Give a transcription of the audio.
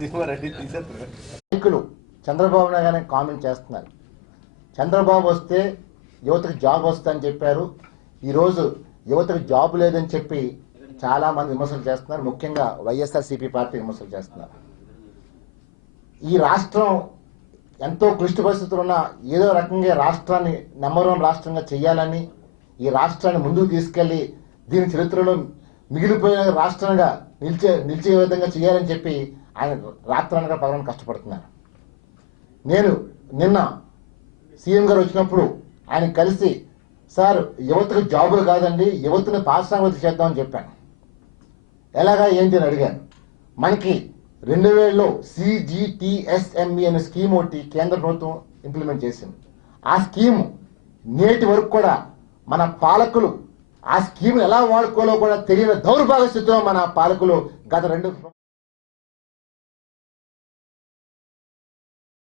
నాయకులు చంద్రబాబు నాయుడు కామెంట్ చేస్తున్నారు. చంద్రబాబు వస్తే యువతకు జాబ్ వస్తుందని చెప్పారు. ఈరోజు యువతకు జాబ్ లేదని చెప్పి చాలా మంది విమర్శలు చేస్తున్నారు. ముఖ్యంగా వైఎస్ఆర్సీపీ పార్టీ విమర్శలు చేస్తున్నారు. ఈ రాష్ట్రం ఎంతో క్లిష్ట పరిస్థితులు ఉన్న ఏదో రకంగా రాష్ట్రాన్ని నెంబర్ 1 రాష్ట్రంగా చేయాలని, ఈ రాష్ట్రాన్ని ముందుకు తీసుకెళ్లి దీని చరిత్రలో మిగిలిపోయిన రాష్ట్రంగా నిలిచే విధంగా చేయాలని చెప్పి ఆయన రాత్రనగా పగలని కష్టపడుతున్నారు. నేను నిన్న సీఎం గారు వచ్చినప్పుడు ఆయన కలిసి, సార్ యువతకు జాబులు కాదండి, యువతని పారిశ్రామికవేత్తలు చేద్దామని చెప్పాను. ఎలాగా ఏంటి అని అడిగాను. మనకి 2000లో CGTSME అనే స్కీమ్ ఒకటి కేంద్ర ప్రభుత్వం ఇంప్లిమెంట్ చేసింది. ఆ స్కీమ్ నేటి వరకు కూడా మన పాలకులు ఆ స్కీమ్ ఎలా వాడుకోవాలో కూడా తెలియని దౌర్భాగ్య స్థితిలో మన పాలకులు గత 2